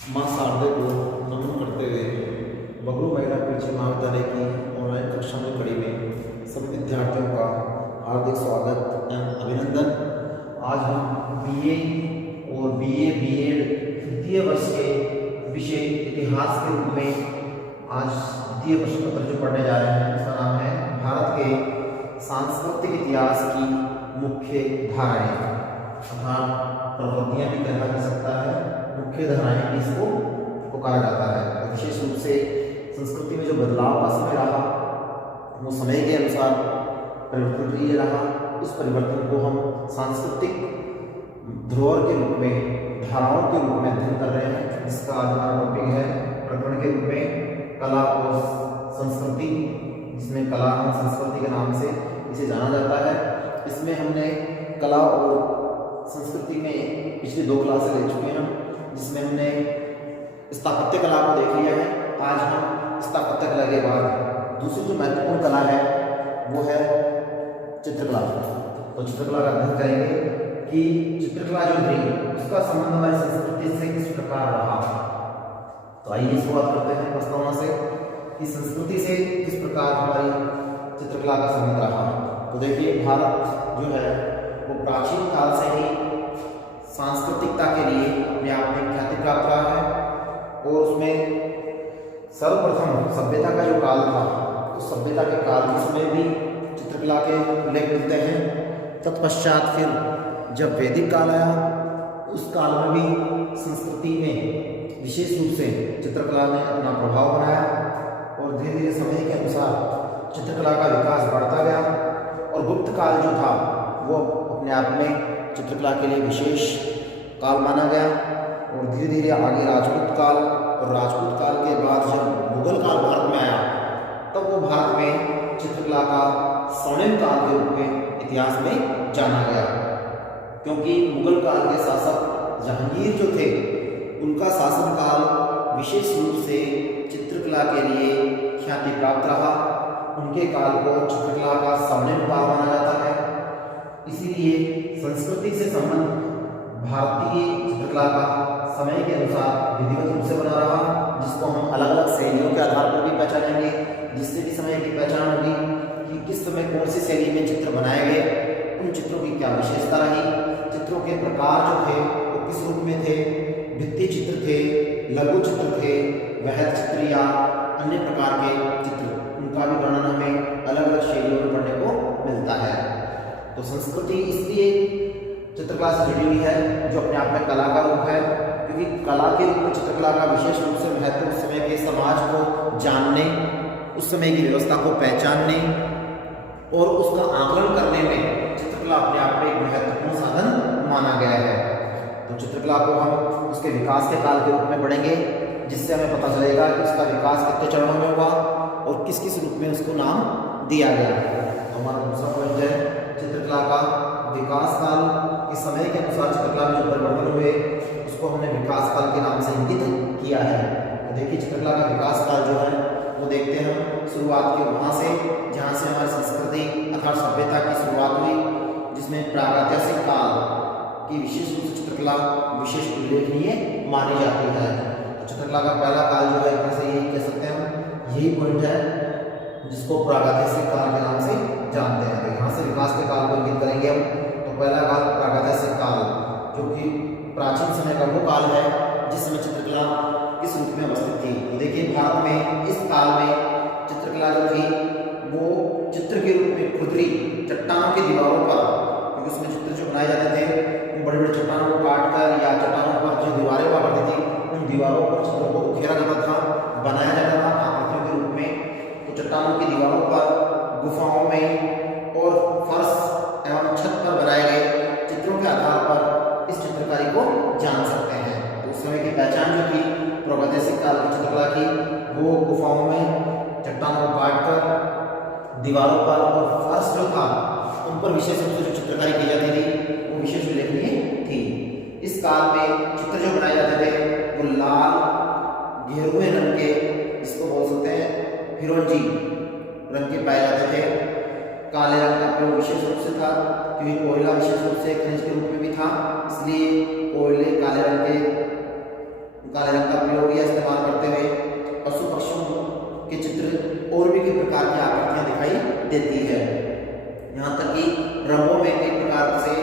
माँ शारदे को नमन करते हुए बगलू महिला पीछे महाविद्यालय की ऑनलाइन कक्षा में कड़ी में सभी विद्यार्थियों का हार्दिक स्वागत एवं अभिनंदन। आज हम बीए और बीएड द्वितीय वर्ष के विषय इतिहास के रूप में आज द्वितीय वर्ष पत्र जो पढ़ने जा रहे हैं उसका नाम है भारत के सांस्कृतिक इतिहास की मुख्य धाराएं तथा प्रवृत्तियां भी कहा जा सकता है। मुख्य धाराएं इसको पुकारा जाता है। विशेष रूप से संस्कृति में जो बदलाव का समय रहा वो समय के अनुसार परिवर्तनीय रहा। उस परिवर्तन को हम सांस्कृतिक धरोहर के रूप में धाराओं के रूप में अध्ययन कर रहे हैं, जिसका आज हमारा टॉपिक है प्रकरण के रूप में कला और संस्कृति, जिसमें कला और संस्कृति के नाम से इसे जाना जाता है। इसमें हमने कला और संस्कृति में पिछली 2 क्लासें ले चुके हैं, जिसमें हमने स्थापत्य कला को देख लिया है। आज हम स्थापत्य कला के बाद दूसरी जो महत्वपूर्ण कला है वो है चित्रकला। तो चित्रकला का अध्ययन करेंगे कि चित्रकला जो थी उसका संबंध हमारी संस्कृति से किस प्रकार रहा। तो आइए शुरुआत करते हैं प्रस्तावना से कि संस्कृति से किस प्रकार हमारी चित्रकला का संबंध रहा। तो देखिए, भारत जो है वो प्राचीन काल से ही सांस्कृतिकता के लिए अपने आप में ख्याति प्राप्त रहा है और उसमें सर्वप्रथम सभ्यता का जो काल था उस सभ्यता के काल के समय भी चित्रकला के उल्लेख मिलते हैं। तत्पश्चात फिर जब वैदिक काल आया उस काल में भी संस्कृति में विशेष रूप से चित्रकला ने अपना प्रभाव बनाया और धीरे धीरे समय के अनुसार चित्रकला का विकास बढ़ता गया और गुप्त काल जो था वो अपने आप में चित्रकला के लिए विशेष काल माना गया और धीरे धीरे आगे राजपूत काल और राजपूत काल के बाद जब मुगल काल भारत में आया तब वो भारत में चित्रकला का स्वर्णिम काल के रूप में इतिहास में जाना गया, क्योंकि मुगल काल के शासक जहांगीर जो थे उनका शासनकाल विशेष रूप से चित्रकला के लिए ख्याति प्राप्त रहा। उनके काल को चित्रकला का स्वर्णिम काल माना जाता है। इसीलिए संस्कृति से संबंध भारतीय चित्रकला का समय के अनुसार विधिवत रूप से बना रहा, जिसको हम अलग अलग शैलियों के आधार पर भी पहचानेंगे, जिससे भी समय की पहचान होगी कि किस समय कौन सी शैली में चित्र बनाए गए, उन चित्रों की क्या विशेषता रही, चित्रों के प्रकार जो थे वो किस रूप में थे, भित्ति चित्र थे, लघु चित्र थे, वहद चित्र या अन्य प्रकार के चित्र, उनका भी वर्णन हमें अलग अलग शैलियों में पढ़ने को मिलता है। तो संस्कृति इसलिए चित्रकला से जुड़ी हुई है जो अपने आप में कला का रूप है, क्योंकि कला के रूप में चित्रकला का विशेष रूप से महत्व उस समय के समाज को जानने, उस समय की व्यवस्था को पहचानने और उसका आकलन करने में चित्रकला अपने आप में एक महत्वपूर्ण साधन माना गया है। तो चित्रकला को हम उसके विकास के काल के रूप में पढ़ेंगे, जिससे हमें पता चलेगा कि उसका विकास कितने चरणों में हुआ और किस किस रूप में उसको नाम दिया गया। तो हमारा दूसरा पॉइंट है चित्रकला का विकास काल। इस समय के अनुसार चित्रकला में जो परिवर्तन हुए उसको हमने विकास काल के नाम से इंगित किया है। तो देखिए, चित्रकला का विकास काल जो है वो देखते हैं हम शुरुआत के वहाँ से जहाँ से हमारी संस्कृति अर्थात सभ्यता की शुरुआत हुई, जिसमें प्रागैतिहासिक काल की विशेष रूप से चित्रकला विशेष उल्लेखनीय मानी जाती है। तो चित्रकला का पहला काल जो है एक तरह से यही कह सकते हैं हम, यही पॉइंट है जिसको प्रागैतिहासिक काल के नाम से जानते हैं। तो यहाँ से विकास के काल को इंगित करेंगे हम। तो पहला काल प्रागैतिहासिक काल, जो कि प्राचीन समय का वो काल है जिस समय चित्रकला किस रूप में अवस्थित थी। तो देखिए, भारत में इस काल में चित्रकला जो थी वो चित्र के रूप में खुदरी चट्टानों की दीवारों पर, क्योंकि उसमें चित्र जो बनाए जाते थे उन बड़े बड़े चट्टानों को काट कर या चट्टानों पर जो दीवारें हुआ करती थी उन दीवारों पर चित्रों को उकेरा जाता था, बनाया जाता था आकृतियों के रूप में। तो चट्टानों की दीवारों पर, गुफाओं में और फर्श एवं छत पर बनाए गए चित्रों के आधार पर इस चित्रकारी को जान सकते हैं। तो उस समय की पहचान जो थी प्रागैतिहासिक काल की चित्रकला की, वो गुफाओं में चट्टानों को काटकर दीवारों पर और फर्श जो था उन पर विशेष रूप से जो चित्रकारी की जाती थी वो विशेष उल्लेखनीय थी। इस काल में चित्र जो बनाए जाते थे वो लाल गेरुए रंग के, जिसको बोल सकते हैं फिरोजी रंग के पाए जाते थे। काले रंग का प्रयोग विशेष रूप से था, क्योंकि कोयला विशेष रूप से खनिज के रूप में भी था, इसलिए कोयले काले रंग के काले रंग का प्रयोग या इस्तेमाल करते हुए पशु पक्षियों के चित्र और भी कई प्रकार की आकृतियां दिखाई देती है। यहाँ तक कि रंगों में कई प्रकार से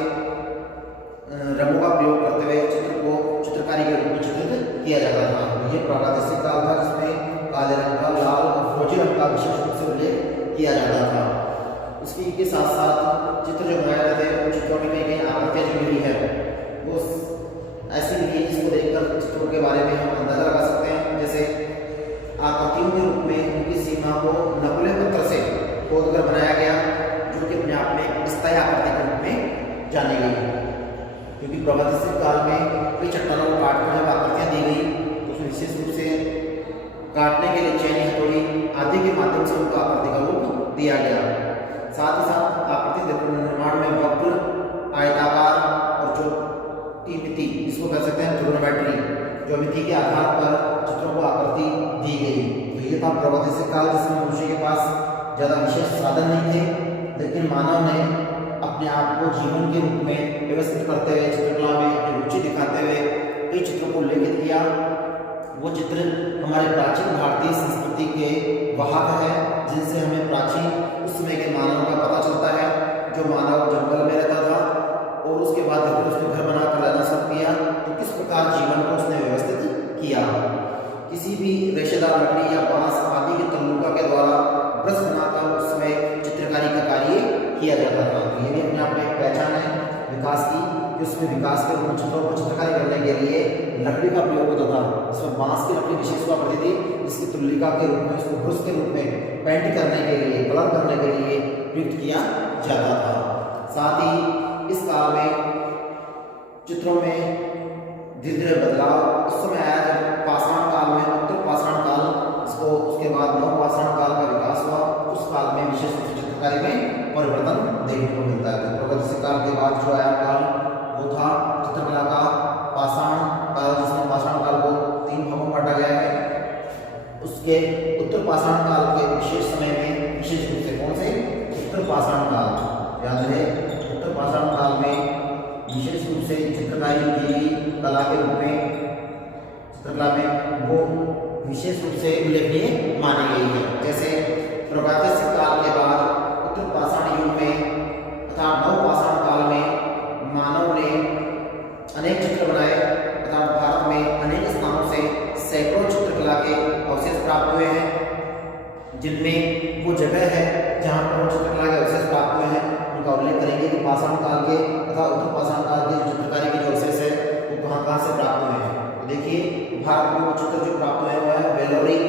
रंगों का प्रयोग करते हुए चित्र को चित्रकारी के रूप में चित्रित किया जाता था। ये प्रागैतिहासिक काल था जिसमें काले रंग का, लाल और फौजी रंग का विशेष रूप से उल्लेख किया जाता था। उसके के साथ साथ चित्र जो बनाए जाते हैं उन चित्रों में कई आकृतियां जो मिली है वो ऐसी मिली है जिसको देखकर चित्रों के बारे में हम अंदाजा लगा सकते हैं। जैसे आकृतियों के रूप में उनकी सीमा को नकुले पत्थर से खोदकर बनाया गया, जो कि अपने आप में स्थायी आकृति के रूप में जानी गई। क्योंकि प्रागैतिहासिक काल में कई चट्टानों को काटकर जब आकृतियां दी गई तो उसमें विशेष रूप से काटने के लिए चैनी, हथौड़ी आदि के माध्यम से उनको आकृति का रूप दिया गया। साथ ही साथ आकृति निर्माण में वक्र, आयताकार और ज्योमिति, इसको कह सकते हैं ट्रिग्नोमेट्री, ज्योमिति के आधार पर चित्रों को आकृति दी गई। तो ये था प्रागैतिहासिक काल जिसमें मनुष्य के पास ज़्यादा विशेष साधन नहीं थे, लेकिन मानव ने अपने आप को जीवन के रूप में व्यवस्थित करते हुए चित्रकला में अपनी रुचि दिखाते हुए कई चित्रों को उल्लेखित किया। वो चित्र हमारे प्राचीन भारतीय संस्कृति के वाहक है, जिनसे हमें प्राचीन उस समय के मानव का पता चलता है, जो मानव जंगल में रहता था और उसके बाद जब उसने घर बनाकर रहना शुरू किया तो किस प्रकार जीवन को उसने व्यवस्थित किया। किसी भी रेशेदार लकड़ी या बांस आदि के तल्लुका के द्वारा ब्रश बनाकर उसमें चित्रकारी का कार्य किया जाता था। तो ये भी अपने आप में एक पहचान है विकास की, कि उसमें विकास के रूप में चित्रों को चित्रकारी करने के लिए लकड़ी का प्रयोग होता था। इसमें बांस की लकड़ी विशेष हुआ करती थी, जिसकी तुल्लिका के रूप में, उसको ब्रश के रूप में पेंट करने के लिए, कलर करने के लिए प्रयुक्त किया जाता था। साथ ही इस काल में चित्रों में धीरे धीरे बदलाव उस समय आया जब पाषाण काल में, उत्तर पाषाण काल, इसको उसके बाद नव पाषाण काल का विकास हुआ। उस काल में विशेष रूप से चित्रकारी में परिवर्तन देखने को मिलता है। तो प्रागैतिहासिक काल के बाद जो आया काल वो था चित्रकला का पाषाण काल, जिसमें पाषाण काल को 3 भागों में बांटा गया है। उसके उत्तर पाषाण काल के विशेष समय में विशेष रूप से कौन से उत्तर पाषाण काल याद रहे, उत्तर पाषाण काल में विशेष रूप से चित्रकारी की कला के रूप में चित्रकला में वो विशेष रूप से उल्लेखनीय मानी गई है। जैसे प्रागैतिहासिक काल के बाद उत्तर पाषाण युग में तथा नव पाषाण काल में मानव ने अनेक चित्र बनाए तथा भारत में अनेक स्थानों से सैकड़ों चित्रकला के अवशेष प्राप्त हुए हैं, जिनमें वो जगह है जहाँ पर वो चित्रकला के अवशेष प्राप्त हुए हैं उनका उल्लेख करेंगे कि पाषाण काल के तथा उत्तर पाषाण काल के चित्रकारी के जो अवशेष है वो कहाँ कहाँ से प्राप्त हुए हैं। तो देखिए भारत में वो चित्र जो प्राप्त हुए वो है वेलोरी,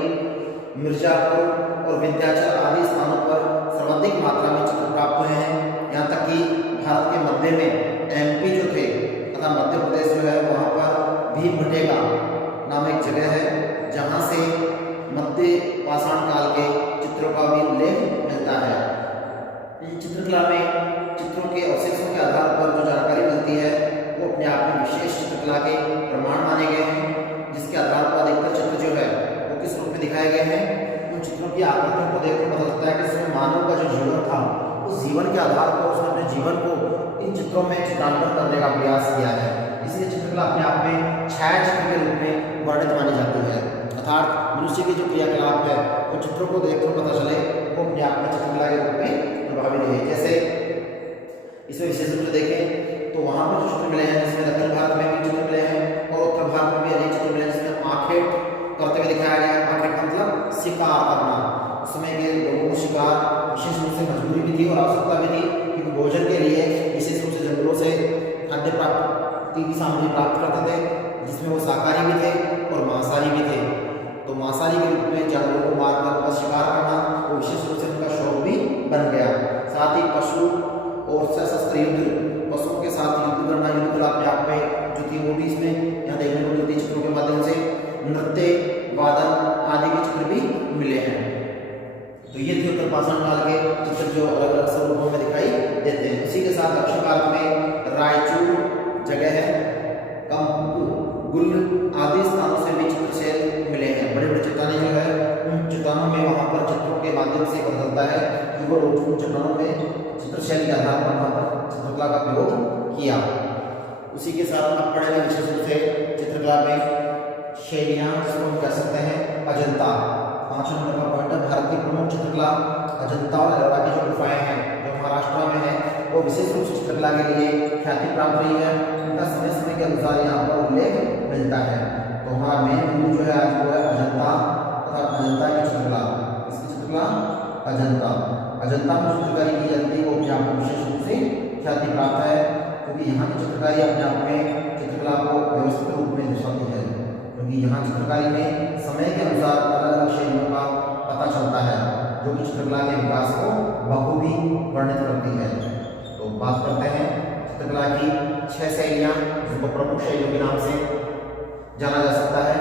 मिर्जापुर और विंध्याचल आदि स्थानों पर सर्वाधिक मात्रा में चित्र प्राप्त हुए हैं। यहाँ तक कि भारत के मध्य में एमपी जो थे तथा मध्य प्रदेश जो है वहाँ पर भीमबेटका नाम एक जगह है, जहाँ से मध्य पाषाण काल के चित्रों का भी उल्लेख मिलता है। इन चित्रकला में चित्रों के अवशेषों के आधार पर जो जानकारी मिलती है वो अपने आप में विशेष चित्रकला के प्रमाण माने गए हैं, जिसके आधार पर अधिकतर चित्र जो है वो किस रूप में दिखाए गए हैं। उन चित्रों की आकृतियों को देखकर पता लगता है कि इसमें मानव का जो जीवन था उस जीवन के आधार पर उसने अपने जीवन को इन चित्रों में चित्रांकन करने का प्रयास किया है। इसलिए चित्रकला अपने आप में छाया चित्र के रूप में वर्णित मानी जाती है, अर्थात मनुष्य के जो क्रियाकलाप है वो चित्रों को देखकर पता चले वो अपने आप में चित्रकला के रूप में प्रभावित है। जैसे इसमें विशेष रूप से देखें तो वहाँ पर जो चित्र मिले हैं, जिसमें दक्षिण भारत में भी चित्र मिले हैं और उत्तर भारत में भी अनेक चित्र मिले हैं, जिसमें आखेट करते हुए दिखाया गया। आखेट मतलब शिकार करना। उसमें के लोगों को शिकार विशेष रूप से मजबूरी भी थी और आवश्यकता भी थी, क्योंकि भोजन के लिए विशेष रूप से जंगलों से खाद्य प्राप्ति की सामग्री प्राप्त करते थे, जिसमें वो शाकाहारी भी थे और मांसाहारी भी थे। तो मांसाहारी के रूप में जानवरों को मारकर उनका शिकार करना वो विशेष रूप से उनका शौक भी बन गया। साथ ही पशु और सशस्त्र युद्ध, पशुओं के साथ युद्ध करना, युद्ध कला अपने आप में जो थी वो भी इसमें यहाँ देखने को मिलती है चित्रों के माध्यम से। नृत्य, वादन आदि के चित्र भी मिले हैं। तो ये थे उत्तर पाषाण काल के चित्र जो अलग अलग स्वरूपों में दिखाई देते हैं। इसी के साथ दक्षिण भारत में रायचूर जगह है, गुल आदि स्थानों से भी चित्रशैल मिले हैं। बड़े बड़े चट्टानें जो है उन चट्टानों में वहाँ पर चित्रों के माध्यम से पता चलता है कि वो उन चट्टानों में चित्रशैल के आधार पर वहाँ पर चित्रकला का प्रयोग किया। उसी के साथ अब पढ़ेंगे विशेष रूप से चित्रकला में शैलियाँ जिसको हम कह सकते हैं अजंता। 5 नंबर का पॉइंट है, भारत की प्रमुख चित्रकला अजंता और एलोरा की जो गुफाएं हैं जो महाराष्ट्र में है वो विशेष रूप से चित्रकला के लिए ख्याति प्राप्त रही है। उनका समय समय के अनुसार यहाँ पर उल्लेख मिलता है। तो हमारा मेन बिंदु जो है आज वो है अजंता तथा अजंता की चित्रकला। इसकी चित्रकला अजंता। अजंता में चित्रकारी की जाती है वो अपने आप में विशेष रूप से ख्याति प्राप्त है, क्योंकि यहाँ की चित्रकारी अपने आप में चित्रकला को व्यवस्थित रूप में दर्शाती है, क्योंकि यहाँ चित्रकारी में समय के अनुसार अलग अलग शैलियों का पता चलता है जो कि चित्रकला के विकास को बखूबी वर्णित करती है। तो बात करते हैं चित्रकला की 6 शैलियाँ जिनको प्रमुख शैलियों के नाम से जाना जा सकता है।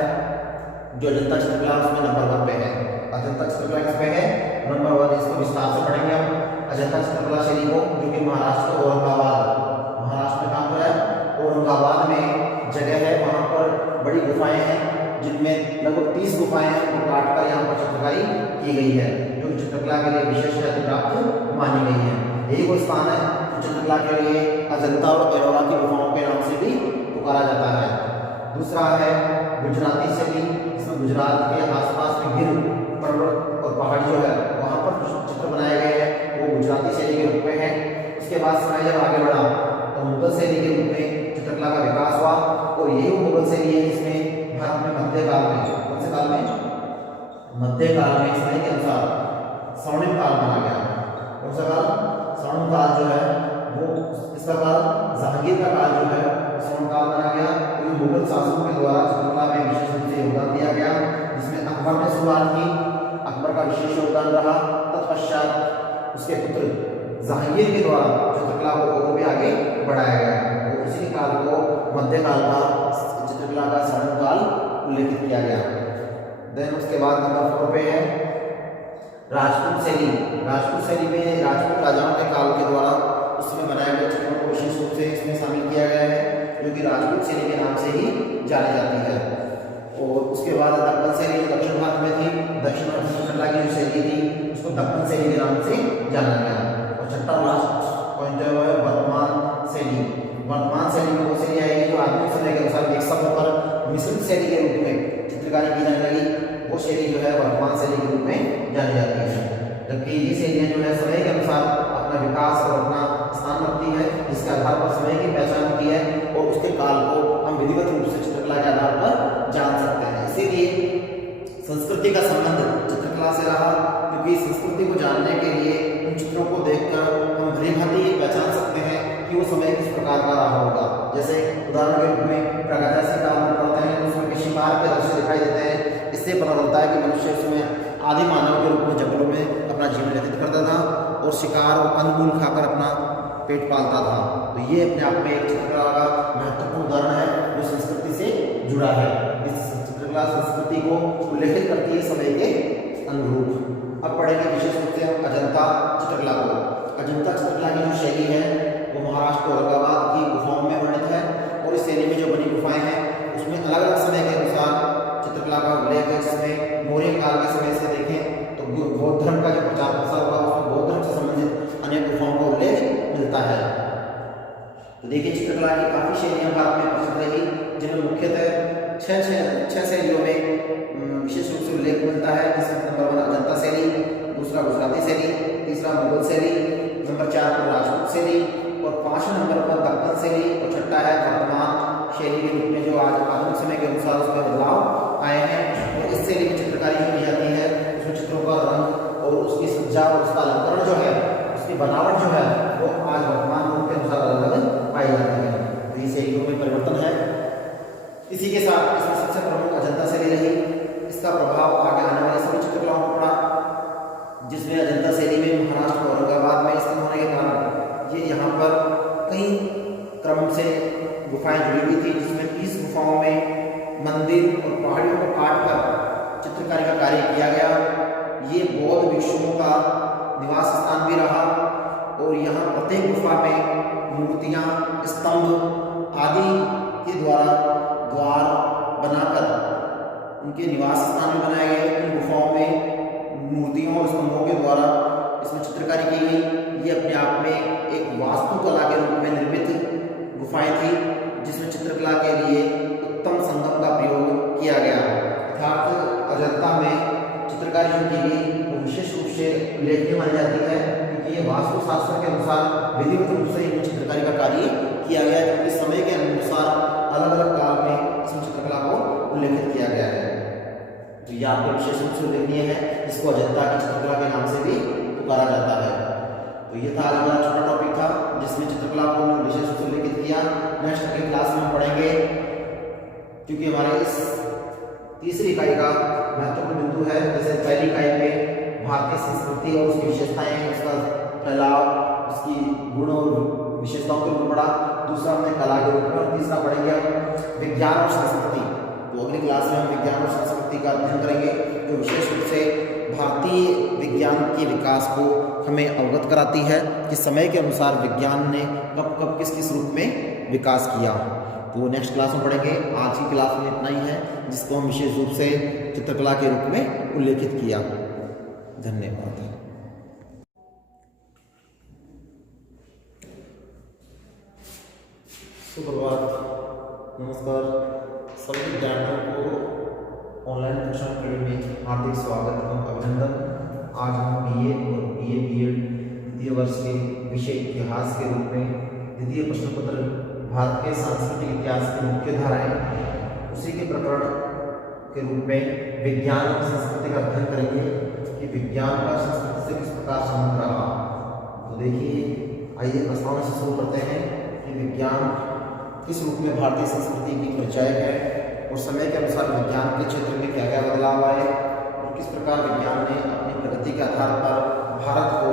जो अजंता चित्रकला उसमें नंबर 1 पे है। अजंता चित्रकला किस पे है? नंबर 1। इसको विस्तार से पढ़ेंगे हम अजंता चित्रकला शैली को, जो कि महाराष्ट्र औरंगाबाद, महाराष्ट्र में कहाँ पर है? औरंगाबाद में जगह है। वहाँ पर बड़ी गुफाएं हैं जिनमें लगभग 30 गुफाएं हैं जो काट कर यहाँ पर चित्रकारी की गई है, जो चित्रकला के लिए विशेष ख्याति प्राप्त मानी गई है। यही वो स्थान है जो चित्रकला के लिए अजंता और एलोरा की गुफाओं के नाम से भी पुकारा जाता है। दूसरा है गुजराती शैली। इसमें गुजरात के आसपास में गिर पर्वत और पहाड़ी जो है वहाँ पर चित्र बनाए गए हैं, वो गुजराती शैली के रूप में है। उसके बाद समय जब आगे बढ़ा तो मुगल शैली के रूप में चित्रकला का विकास हुआ, और यही वो मुगल शैली है जिसमें भारत में मध्यकाल में, कौन से काल में? मध्यकाल में समय के अनुसार स्वर्णिम काल माना गया। कौन सा काल? स्वर्णिम काल जो है वो, इसका काल जहांगीर का काल जो है स्वर्णिम काल माना गया, क्योंकि मुगल शासकों के द्वारा चित्रकला में विशेष रूप से योगदान दिया गया, जिसमें अकबर ने शुरुआत की। अकबर का विशेष योगदान रहा। तत्पश्चात उसके पुत्र जहांगीर के द्वारा चित्रकला को भी आगे बढ़ाया गया, और उसी काल को मध्यकाल का चित्रकला का स्वर्णिम काल उल्लेखित किया गया। देन उसके बाद नंबर 4 पे है राजपूत शैली। राजपूत शैली में राजपूत राजाओं के काल के द्वारा उसमें बनाए गए चित्रों को विशेष रूप से इसमें शामिल किया गया है, जो कि राजपूत शैली के नाम से ही जानी जाती है। और उसके बाद दक्कन शैली जो दक्षिण भारत में थी, दक्षिण भारत में चित्रकला की जो शैली थी उसको दक्कन शैली के नाम से जाना गया। और छठा लास्ट पॉइंट जो है वर्तमान शैली। वर्तमान शैली में वो शैली आएगी जो आधुनिक समय के अनुसार विकसित होकर मिश्रित शैली के रूप में चित्रकारी की जाने लगी, वो शैली जो है वर्तमान शैली के रूप में जानी जाती है। जबकि ये शैलियाँ जो है समय के अनुसार अपना विकास और अपना स्थान रखती है, जिसके आधार पर समय की पहचान होती है, और उसके काल को हम विधिवत रूप से चित्रकला के आधार पर जान सकते हैं। इसीलिए संस्कृति का संबंध चित्रकला से रहा, क्योंकि संस्कृति को जानने के लिए उन चित्रों को देखकर हम भलीभांति ये पहचान सकते हैं कि वो समय किस प्रकार का रहा होगा। जैसे उदाहरण के रूप में प्रागैतिहासिक काल में पढ़ते हैं तो उसमें भी शिकार के दृश्य दिखाई देते हैं। इससे पता चलता है कि मनुष्य उसमें आदि मानव के रूप में जंगलों में अपना जीवन व्यतीत करता था और शिकार और कंदमूल खाकर अपना पेट पालता था। तो ये अपने आप में एक चित्रकला का महत्वपूर्ण उदाहरण है जो संस्कृति से जुड़ा है। इस चित्रकला संस्कृति को उल्लेखित करती है समय के अनुरूप। अब पढ़ेंगे विशेष रूप से हम अजंता चित्रकला को। अजंता चित्रकला की जो शैली है वो महाराष्ट्र औरंगाबाद की गुफाओं में वर्णित है, और इस शैली में जो बनी गुफाएं हैं उसमें अलग अलग समय के अनुसार चित्रकला का उल्लेख है। जिसमें मौर्य काल के समय से देखें तो बौद्ध धर्म का जो प्रचार प्रसार हुआ उसमें बौद्ध धर्म से संबंधित अनेक गुफाओं का उल्लेख मिलता है। तो देखिए चित्रकला की काफ़ी शैलियाँ भारत में प्रसिद्ध रही, जिनमें मुख्यतः छह शैलियों में विशेष रूप से उल्लेख मिलता है। जिसमें नंबर 1 अजंता शैली, दूसरा गुजराती शैली, तीसरा मुगल शैली, नंबर 4 पर राजपूत शैली, और 5 नंबर पर दक्कन शैली, और छठा है वर्तमान शैली के रूप में जो आज आधुनिक समय के अनुसार उसमें बदलाव आए हैं। और इस शैली में चित्रकारी की जाती है, उसमें चित्रों का रंग और उसकी सज्जा और उसका अलंकरण जो है, उसकी बनावट जो है वो आज वर्तमान रूप के अनुसार अलग अलग पाई जाती है। तो ये शैलियों में परिवर्तन है। इसी के साथ इसमें सबसे प्रमुख अजंता शैली रही। इसका प्रभाव आगे आने वाले सभी चित्रकलाओं पर पड़ा, जिसमें अजंता शैली में महाराष्ट्र औरंगाबाद में स्थित होने के कारण ये यहाँ पर कई क्रम से गुफाएं जुड़ी हुई थी, जिसमें 30 गुफाओं में मंदिर और पहाड़ियों को काट कर चित्रकारी का कार्य किया गया। ये बौद्ध भिक्षुओं का निवास स्थान भी रहा, और यहाँ प्रत्येक गुफा में मूर्तियाँ, स्तंभ आदि के द्वारा द्वार बनाकर उनके निवास स्थान में बनाए गए। इन गुफाओं में मूर्तियों और स्तंभों के द्वारा इसमें चित्रकारी की गई। ये अपने आप में एक वास्तुकला के रूप में निर्मित गुफाएं थी, जिसमें चित्रकला के लिए उत्तम संगम का प्रयोग किया गया में चित्रकारी जो की गई वो विशेष रूप से उल्लेखनीय मानी जाती है, क्योंकि ये वास्तुशास्त्र के अनुसार विधिवत रूप से ये चित्रकारी का कार्य किया गया है, क्योंकि समय के अनुसार अलग अलग काल में इस चित्रकला को उल्लेखित किया गया है। तो ये आपको विशेष रूप से उल्लेखनीय है, इसको अजंता की चित्रकला के नाम से भी पुकारा जाता है। तो ये था आज हमारा छोटा टॉपिक था जिसमें चित्रकला को विशेष रूप से उल्लेखित किया। नेक्स्ट अगली क्लास में हम पढ़ेंगे, क्योंकि हमारे इस तीसरी इकाई का महत्वपूर्ण बिंदु है। जैसे पहली इकाई में भारतीय संस्कृति और उसकी विशेषताएं, उसका फैलाव, उसकी गुण और विशेषताओं के रूप में पढ़ा। दूसरा हमने कला के रूप में, और तीसरा पढ़ेंगे हम विज्ञान और संस्कृति। तो अगली क्लास में हम विज्ञान और संस्कृति का अध्ययन करेंगे, जो विशेष रूप से भारतीय विज्ञान के विकास को हमें अवगत कराती है कि समय के अनुसार विज्ञान ने कब कब किस किस रूप में विकास किया। तो नेक्स्ट क्लास में पढ़ेंगे। आज की क्लास में इतना ही है, जिसको हम विशेष रूप से चित्रकला के रूप में उल्लेखित किया। धन्यवाद। सुप्रभात, नमस्कार। सभी विद्यार्थियों को ऑनलाइन कक्षा अकेडमी में हार्दिक स्वागत एवं अभिनंदन। आज हम बीए और बीएड द्वितीय वर्ष के विषय इतिहास के रूप में द्वितीय प्रश्न पत्र भारत के सांस्कृतिक इतिहास की मुख्य धाराएं, उसी के प्रकरण के रूप में विज्ञान और संस्कृति का अध्ययन करेंगे कि विज्ञान का संस्कृति से किस प्रकार संबंध रहा। तो देखिए, आइए प्रस्तावना से शुरू करते हैं कि विज्ञान किस रूप में भारतीय संस्कृति की परिचायक है और समय के अनुसार विज्ञान के क्षेत्र में क्या क्या बदलाव आए और किस प्रकार विज्ञान ने अपनी प्रगति के आधार पर भारत को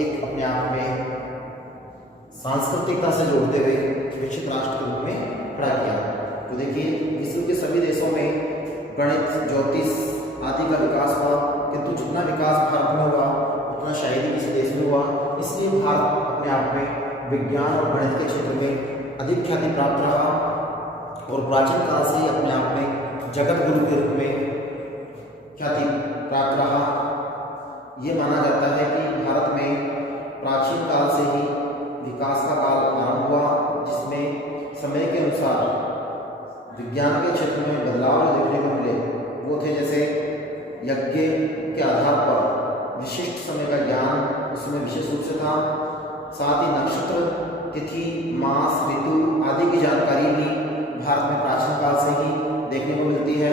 एक अपने आप में सांस्कृतिकता से जोड़ते हुए विकसित राष्ट्र के रूप में खड़ा किया। तो देखिए, विश्व के सभी देशों में गणित, ज्योतिष आदि का विकास हुआ, किंतु जितना विकास भारत में हुआ उतना शायद ही किसी देश में हुआ। इसलिए भारत अपने आप में विज्ञान और गणित के क्षेत्र में अधिक ख्याति प्राप्त रहा और प्राचीन काल से ही अपने आप में जगत गुरु के रूप में ख्याति प्राप्त रहा। ये माना जाता है कि भारत में प्राचीन काल से ही विकास का काल आरंभ हुआ, जिसमें समय के अनुसार विज्ञान के क्षेत्र में बदलाव जो देखने को मिले वो थे, जैसे यज्ञ के आधार पर विशिष्ट समय का ज्ञान उसमें विशेष रूप से था। साथ ही नक्षत्र, तिथि, मास, ऋतु आदि की जानकारी भी भारत में प्राचीन काल से ही देखने को मिलती है।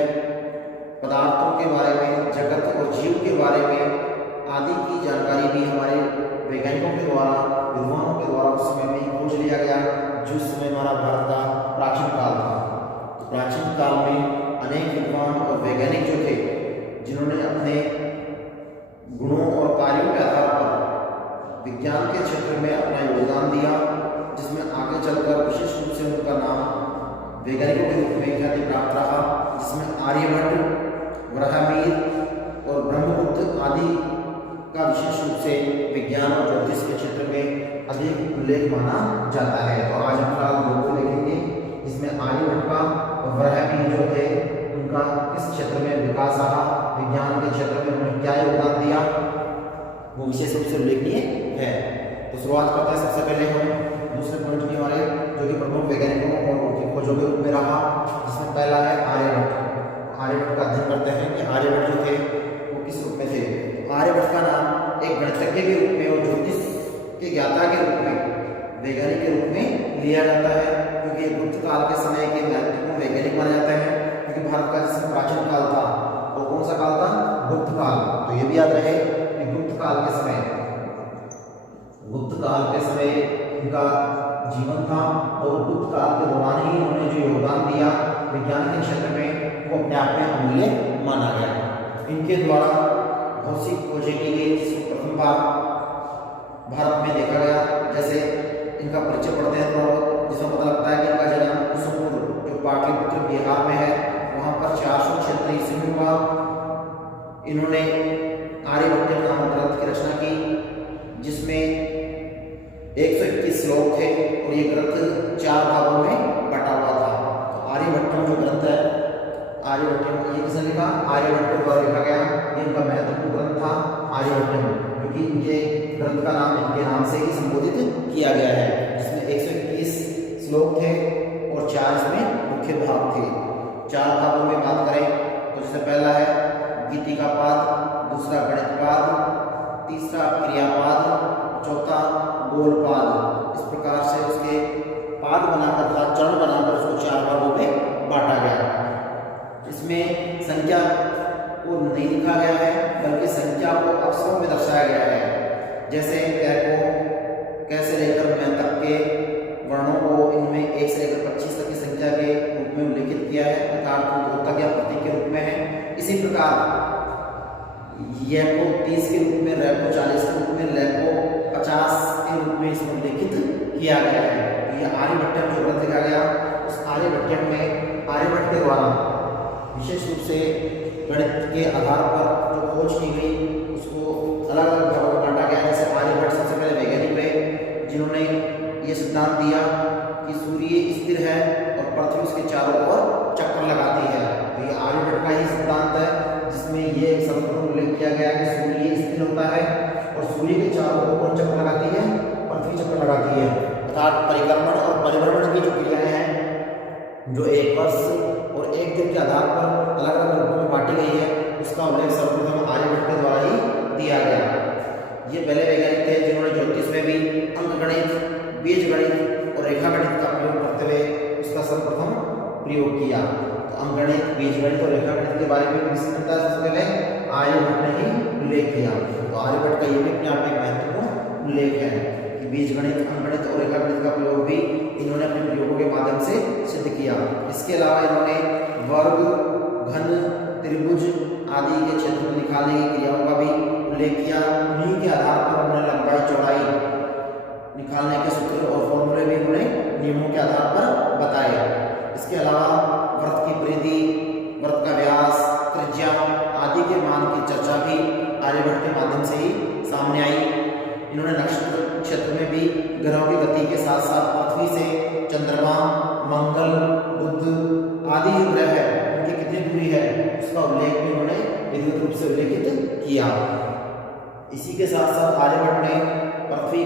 पदार्थों के बारे में, जगत और जीव के बारे में आदि की जानकारी भी हमारे वैज्ञानिकों के द्वारा, विद्वानों के द्वारा उस समय में खोज लिया गया, जो उस समय हमारा भारत का प्राचीन काल था। तो प्राचीन काल में अनेक विद्वान और वैज्ञानिक जो थे, जिन्होंने अपने गुणों और कार्यों के आधार पर विज्ञान के क्षेत्र में अपना योगदान दिया, जिसमें आगे चलकर विशेष रूप से उनका नाम वैज्ञानिकों के रूप में ख्याति प्राप्त रहा, जिसमें आर्यभट्ट, वराहमिहिर और ब्रह्मगुप्त आदि का विशेष रूप से विज्ञान और ज्योतिष के क्षेत्र में अधिक उल्लेख माना जाता है। तो आज हम फिलहाल दो को देखेंगे, जिसमें आर्यभट्ट का और वराहमिहिर जो थे उनका किस क्षेत्र में विकास रहा, विज्ञान के क्षेत्र में उन्होंने क्या योगदान दिया, वो विशेष रूप से उल्लेखनीय है। तो शुरुआत करते हैं सबसे पहले हम दूसरे पॉइंट की हमारे, जो कि प्रमुख वैज्ञानिकों और उनकी खोजों के रूप में रहा, जिसमें पहला है आर्यभट्ट। आर्यभट्ट का अध्ययन करते हैं कि आर्यभट्ट जो थे वो किस रूप में थे। आर्यभट्ट का नाम एक गणितज्ञ के रूप में और ज्योतिष के ज्ञाता के रूप में, वैज्ञानिक के रूप में लिया जाता है, क्योंकि गुप्त काल के समय के महत्वपूर्ण वैज्ञानिक माने जाते हैं। क्योंकि भारत का जिसमें प्राचीन काल था वो कौन सा काल था? गुप्त काल। तो ये भी याद रहे कि गुप्त काल के समय उनका जीवन था और गुप्त काल के दौरान ही उन्होंने जो योगदान दिया विज्ञान के क्षेत्र में, वो अपने आप में अमूल्य माना गया। इनके द्वारा बहुत सी खोजें की गई, जिसको प्रथम बार भारत में देखा गया। जैसे इनका परिचय पढ़ते हैं थोड़ा बहुत, जिसमें पता लगता है कि इनका जन्म कुसुमपुर, जो पाटलिपुत्र बिहार में है, वहाँ पर 400 क्षेत्र ईस्वी में हुआ। इन्होंने आर्यभट्ट नामक ग्रंथ की रचना की, जिसमें 121 श्लोक थे और ये ग्रंथ 4 भागों में बटा हुआ था। तो आर्यभट्ट जो ग्रंथ है, आर्यभट्ट ये किसने लिखा? आर्यभट्ट द्वारा लिखा गया। ये इनका महत्वपूर्ण ग्रंथ था आर्यभट्ट, क्योंकि इनके ग्रंथ का नाम इनके नाम से ही संबोधित किया गया है, जिसमें 121 श्लोक थे और 4 इसमें मुख्य भाग थे। 4 भागों में बात करें तो जैसे पहला है गीतिका पाद, दूसरा गणित पाद, तीसरा क्रियापाद, चौथा गोल पाद। इस प्रकार से उसके पाद बनाकर था चरण बनाकर उसको 4 भागों में बांटा गया। इसमें संख्या को नहीं लिखा गया है बल्कि संख्या को अक्षरों में दर्शाया गया है। जैसे क को कैसे लेकर मैं तक के वर्णों को इनमें 1 से लेकर 25 तक की संख्या के रूप में उल्लेखित किया है, अर्थात द्योतक या प्रतीक के रूप में है। इसी प्रकार य को 30 के रूप में, र को 40 के रूप में, ल को 50 के रूप में इसमें उल्लेखित किया गया है। तो यह आर्यभट्ट जो ग्रंथ लिखा गया, उस आर्यभट्ट में आर्यभट्ट के द्वारा विशेष रूप से गणित के आधार पर जो खोज की गई उसको अलग अलग भागों में बांटा गया। जैसे आर्यभट्ट सबसे पहले वैज्ञानिक रहे जिन्होंने ये सिद्धांत दिया कि सूर्य स्थिर है और पृथ्वी उसके चारों ओर चक्कर लगाती है। तो ये आर्यभट्ट का ही सिद्धांत है जिसमें ये सर्वप्रथम उल्लेख किया गया कि सूर्य स्थिर होता है और सूर्य के चारों ओर चक्कर लगाती है, पृथ्वी चक्कर लगाती है। अर्थात परिक्रमण और परिभ्रमण की जो क्रियाएं हैं जो एक वर्ष और एक दिन के आधार पर अलग अलग रूपों में बांटी गई है, उसका उल्लेख सर्वप्रथम आर्यभट्ट के द्वारा ही दिया गया। ये पहले वैज्ञानिक थे जिन्होंने ज्योतिष में भी अंकगणित, बीजगणित और रेखागणित का प्रयोग करते हुए उसका सर्वप्रथम प्रयोग किया। तो अंकगणित, बीजगणित और रेखागणित के बारे में विस्तृतता से पहले आर्यभट्ट ने ही उल्लेख किया। तो आर्यभट्ट का ये भी अपने आप में महत्वपूर्ण उल्लेख है कि बीजगणित, अंकगणित और रेखागणित का प्रयोग भी इन्होंने अपने प्रयोगों के माध्यम से सिद्ध किया। इसके अलावा इन्होंने वर्ग, घन, त्रिभुज आदि के क्षेत्र में निकालने की क्रियाओं का भी उल्लेख किया। उन्हीं के आधार पर उन्होंने लंबाई चौड़ाई निकालने के सूत्र और फॉर्मूले भी उन्होंने नियमों के आधार पर बताए। इसके अलावा वृत्त की परिधि, वृत्त का व्यास, त्रिज्या आदि के मान की चर्चा भी आर्यभट्ट के माध्यम से ही सामने आई। इन्होंने नक्षत्र क्षेत्र में भी ग्रहों की गति के साथ साथ पृथ्वी से चंद्रमा, मंगल, बुध आदि जो ग्रह है उनकी कितनी दूरी है उसका उल्लेख भी उन्होंने विधिवत रूप से उल्लेखित किया। इसी के साथ साथ आर्यभट्ट ने पृथ्वी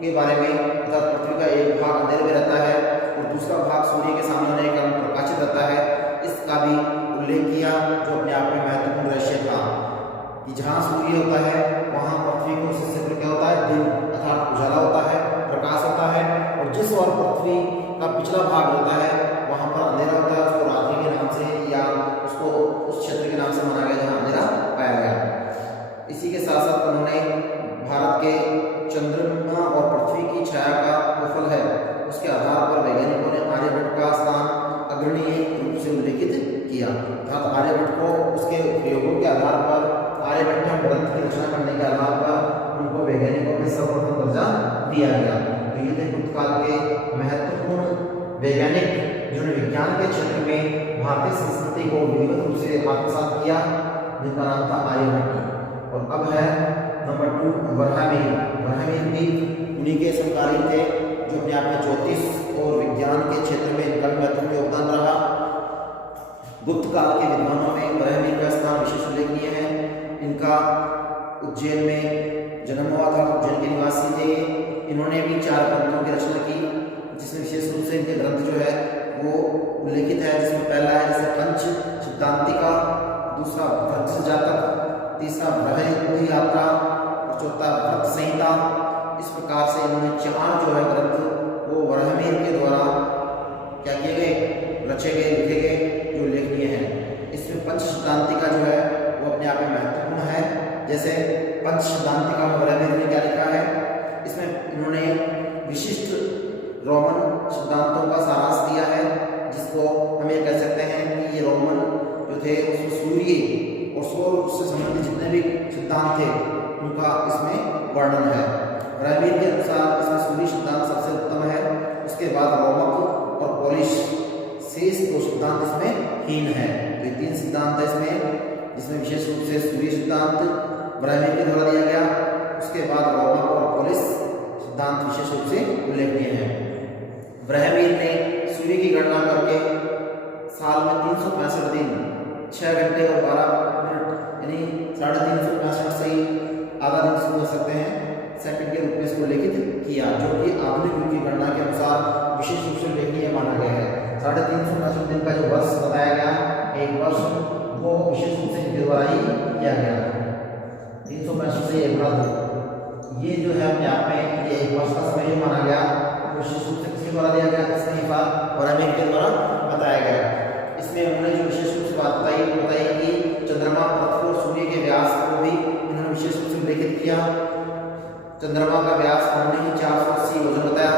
के बारे में, अर्थात पृथ्वी का एक भाग अंधेरे में रहता है और दूसरा भाग सूर्य के सामने होने के कारण प्रकाशित रहता है, इसका भी उल्लेख किया जो अपने आप में महत्वपूर्ण रहस्य था कि जहाँ सूर्य होता है वहाँ पृथ्वी को उससे क्षेत्र क्या होता है, दिन अर्थात उजाला होता है, प्रकाश होता है, और जिस ओर पृथ्वी का पिछला भाग होता है वहाँ पर अंधेरा होता है। उसको रात्रि के नाम से या उसको उस क्षेत्र के नाम से माना गया जहाँ अंधेरा पाया गया। इसी के साथ साथ उन्होंने भारत के चंद्रमा और पृथ्वी की छाया का फल है उसके आधार पर वैज्ञानिकों ने आर्यभट्ट का स्थान अग्रणी रूप से उल्लेखित किया। अर्थात आर्यभट्ट को उसके प्रयोगों के आधार पर, आर्यभट्ट ग्रंथ की रचना करने के आधार पर उनको वैज्ञानिकों में सर्वप्रथम दर्जा दिया गया। तो ये थे गुप्त काल के महत्वपूर्ण वैज्ञानिक जिन्होंने विज्ञान के क्षेत्र में भारतीय संस्कृति को विधिवत रूप से आत्मसात किया, जिनका नाम था आर्यभट्ट। और अब है नंबर 2 वराहमिहिर। वराहमिहिर भी उन्हीं के समकालीन थे जो अपने आप में ज्योतिष और विज्ञान के क्षेत्र में इनका महत्वपूर्ण योगदान रहा। गुप्त काल के विद्वानों में वराहमिहिर का स्थान विशेष उल्लेखनीय है। इनका उज्जैन में जन्म हुआ था, उज्जैन के निवासी थे। इन्होंने भी 4 ग्रंथों की रचना की जिसमें विशेष रूप से इनके ग्रंथ जो है वो उल्लेखित है, जिसमें पहला है जैसे पंच सिद्धांतिका, दूसरा वज्र जातक, तीसरा बृहद यात्रा और चौथा व्रत संहिता। इस प्रकार से इन्होंने 4 जो है ग्रंथ वो वराहमिहिर के द्वारा क्या किए गए, रचे गए, लिखे गए, जो उल्लेखनीय है। इसमें पंच सिद्धांतिका जो है वो अपने आप में महत्वपूर्ण है। जैसे पंच सिद्धांतिका में वराहमिहिर ने क्या लिखा है, इसमें इन्होंने विशिष्ट रोमन सिद्धांतों का सारांश दिया है, जिसको हम ये कह सकते हैं कि ये रोमन जो थे उसमें सूर्य और सौर से संबंधित जितने भी सिद्धांत थे उनका इसमें वर्णन है। वराहमिहिर के अनुसार इसमें सूर्य सिद्धांत सबसे उत्तम है, उसके बाद रोमक और पॉलिश, शेष 2 सिद्धांत इसमें हीन है। तो ये 3 सिद्धांत है इसमें, जिसमें विशेष रूप से सूर्य सिद्धांत वराहमिहिर के द्वारा दिया गया, उसके बाद रोमक और पॉलिश सिद्धांत विशेष रूप से उल्लेखनीय है। वराहमिहिर ने सूर्य की गणना करके साल में 365 दिन 6 घंटे और 12 मिनट यानी 365 से ही आधा दिन शुरू कर सकते हैं सेकंड के रूप में इसको उल्लेखित किया, जो कि आधुनिक युग की गणना के अनुसार विशेष रूप से उल्लेखनीय माना गया है। 365 दिन का जो वर्ष बताया गया, एक वर्ष उनको विशेष रूप से इनके द्वारा ही किया गया। 365 से 1/2 ये जो है अपने आप में ये 1 वर्ष का समय जो माना गया विशेष रूप से किसके द्वारा दिया गया, वरामिर के द्वारा बताया गया। इसमें उन्होंने जो विशेष रूप से बात बताई कि चंद्रमा, पृथ्वी और सूर्य के व्यास को भी इन्होंने विशेष रूप से उल्लेखित किया। चंद्रमा का व्यास उन्होंने ही 480 योजन बताया,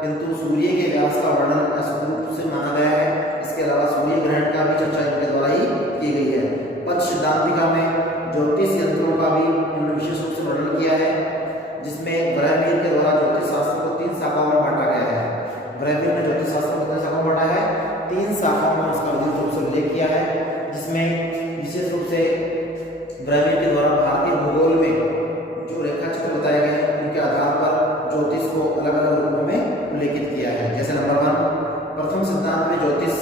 किंतु सूर्य के व्यास का वर्णन अशुभ रूप से माना गया है। इसके अलावा सूर्य ग्रहण का भी चर्चा इनके द्वारा ही की गई है। पंच सिद्धांतिका में ज्योतिष यंत्रों का भी इन्होंने विशेष रूप से वर्णन किया है, जिसमें वरामिर के द्वारा ज्योतिष शास्त्र को 3 शाखाओं में बांटा गया है। वरामिर ने ज्योतिष शास्त्र को कितने शाखाओं में बांटा है, 3 शाखाओं में उसका विशेष रूप से उल्लेख किया है, जिसमें विशेष रूप से वरामिर के द्वारा भारतीय भूगोल में जो रेखा चित्र बताए गए हैं उनके आधार पर ज्योतिष को अलग अलग रूपों में उल्लेखित किया है। जैसे नंबर 1 प्रथम सिद्धांत में ज्योतिष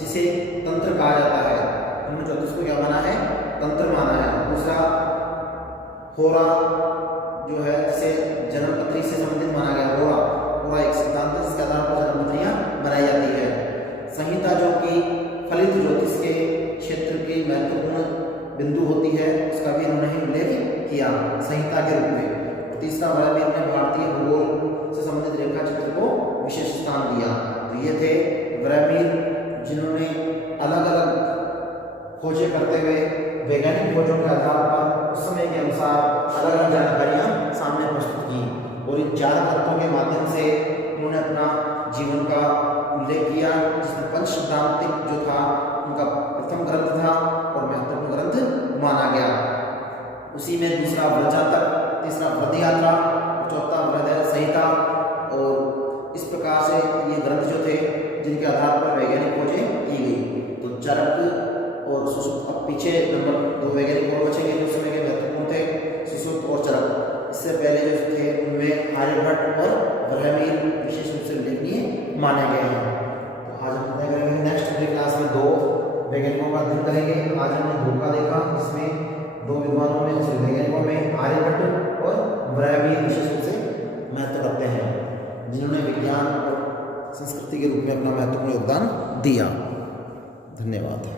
जिसे तंत्र कहा जाता है, उन्होंने ज्योतिष को क्या माना है, तंत्र माना है। दूसरा होरा जो है जिसे जन्मपत्री से संबंधित माना गया, होरा एक सिद्धांत है जिसके आधार पर जन्मपत्रियां बनाई जाती है। संहिता जो कि फलित ज्योतिष के क्षेत्र की महत्वपूर्ण बिंदु होती है, उसका भी इन्होंने उल्लेख किया संहिता के रूप में। और तीसरा वरामिर ने भारतीय भूगोल से संबंधित रेखा चित्र को विशेष स्थान दिया। तो ये थे वरामिर, जिन्होंने अलग अलग खोजें करते हुए वैज्ञानिक खोजों के आधार पर उस समय के अनुसार अलग अलग जानकारियाँ सामने प्रस्तुत की, और इन 4 ग्रंथों के माध्यम से उन्होंने अपना जीवन का उल्लेख किया, जिसमें पंच सिद्धांतिक जो था उनका प्रथम ग्रंथ था और महत्वपूर्ण ग्रंथ माना गया। उसी में दूसरा व्रजातक, तीसरा वृद्ध यात्रा, चौथा वृहद संहिता, और इस प्रकार से ये ग्रंथ जो थे जिनके आधार पर वैज्ञानिक खोजें की गई। तो चरक और सुश्रुत, अब पीछे नंबर 2 वैज्ञानिक और बचेंगे जो समय के महत्वपूर्ण थे, सुश्रुत और चरक। इससे पहले जो थे उनमें आर्यभट्ट और वरामिर विशेष रूप से उल्लेखनीय माने गए हैं। तो आज हम पता करेंगे नेक्स्ट क्लास में 2 वैज्ञानिकों का अध्ययन करेंगे। आज हमने धोखा देखा, जिसमें 2 विद्वानों में वैज्ञानिकों में आर्यभट्ट और वरामिर विशेष रूप से महत्व रखते हैं, जिन्होंने विज्ञान और संस्कृति के रूप में अपना महत्वपूर्ण योगदान दिया। धन्यवाद।